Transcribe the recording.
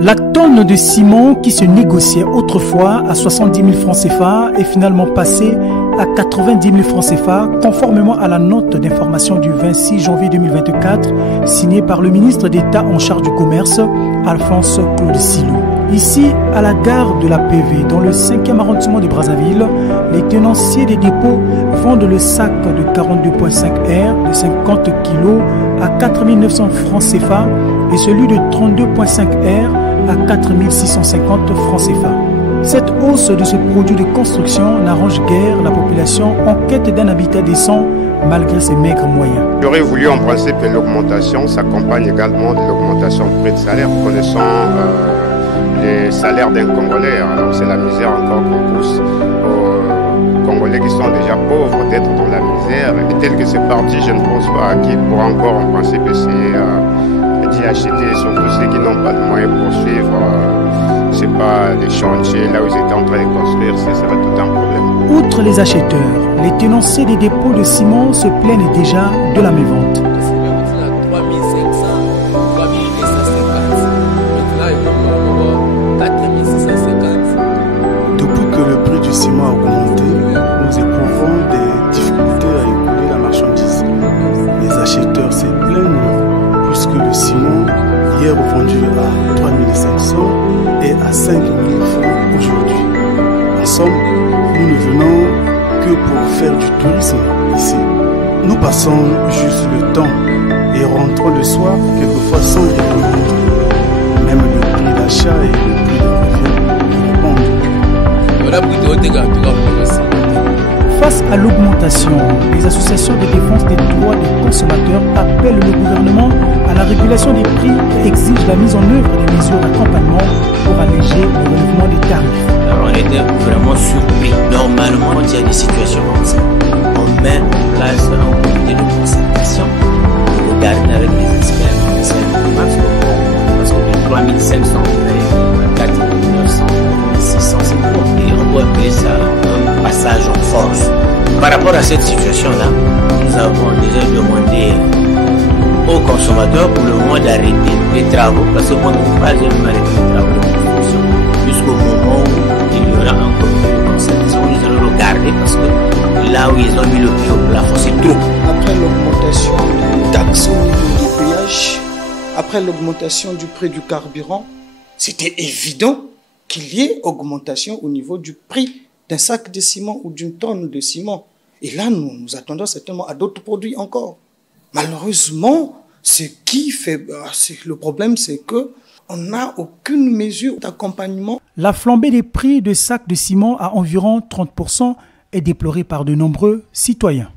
La tonne de ciment qui se négociait autrefois à 70 000 francs CFA est finalement passée à 90 000 francs CFA, conformément à la note d'information du 26 janvier 2024 signée par le ministre d'État en charge du commerce, Alphonse Claude Silou. Ici, à la gare de la PV, dans le 5e arrondissement de Brazzaville, les tenanciers des dépôts vendent le sac de 42,5 R de 50 kg à 4 900 francs CFA et celui de 32,5 R à 4 650 francs CFA. Cette hausse de ce produit de construction n'arrange guère la population en quête d'un habitat décent malgré ses maigres moyens. J'aurais voulu en principe que l'augmentation s'accompagne également de l'augmentation du prix de salaire, connaissant les salaires d'un Congolais. Alors c'est la misère encore qu'on pousse aux Congolais qui sont déjà pauvres d'être dans la misère. Et tel que c'est parti, je ne pense pas qu'il pourra encore en principe essayer d'y acheter, surtout ceux qui n'ont pas de moyens pour suivre. C'est pas des chantiers là où ils étaient en train de construire, ça va tout un problème. Outre les acheteurs, les tenanciers des dépôts de ciment se plaignent déjà de la mévente. Depuis que le prix du ciment a augmenté, nous éprouvons des difficultés à écouler la marchandise. Les acheteurs se plaignent puisque le ciment, hier vendu à 3 500 et à 5 000 francs aujourd'hui. En somme, nous ne venons que pour faire du tourisme ici. Nous passons juste le temps et rentrons le soir, quelquefois sans rien comprendre. Même le prix d'achat et le prix de revient. Face à l'augmentation, les associations de défense des droits des consommateurs appellent le gouvernement à la régulation des prix et exigent la mise en œuvre des mesures d'accompagnement pour alléger le relèvement des tarifs. Alors on était vraiment surpris. Normalement, quand il y a des situations comme ça, on met en place un comité de concertation pour regarder avec les experts parce que de 3 500 à 4 900, 600, c'est bon. Et on doit appeler ça un passage en force. Par rapport à cette situation-là, nous avons déjà demandé aux consommateurs pour le moment d'arrêter les travaux, parce que moi, on ne peut pas arrêter les travaux de construction jusqu'au moment où il y aura un comité de concertation. Nous allons regarder parce que là où ils ont mis le prix au plafond, c'est trop. Après l'augmentation des taxes au niveau du péage, après l'augmentation du prix du carburant, c'était évident qu'il y ait augmentation au niveau du prix d'un sac de ciment ou d'une tonne de ciment. Et là, nous attendons certainement à d'autres produits encore. Malheureusement, le problème, c'est que on n'a aucune mesure d'accompagnement. La flambée des prix de sacs de ciment à environ 30% est déplorée par de nombreux citoyens.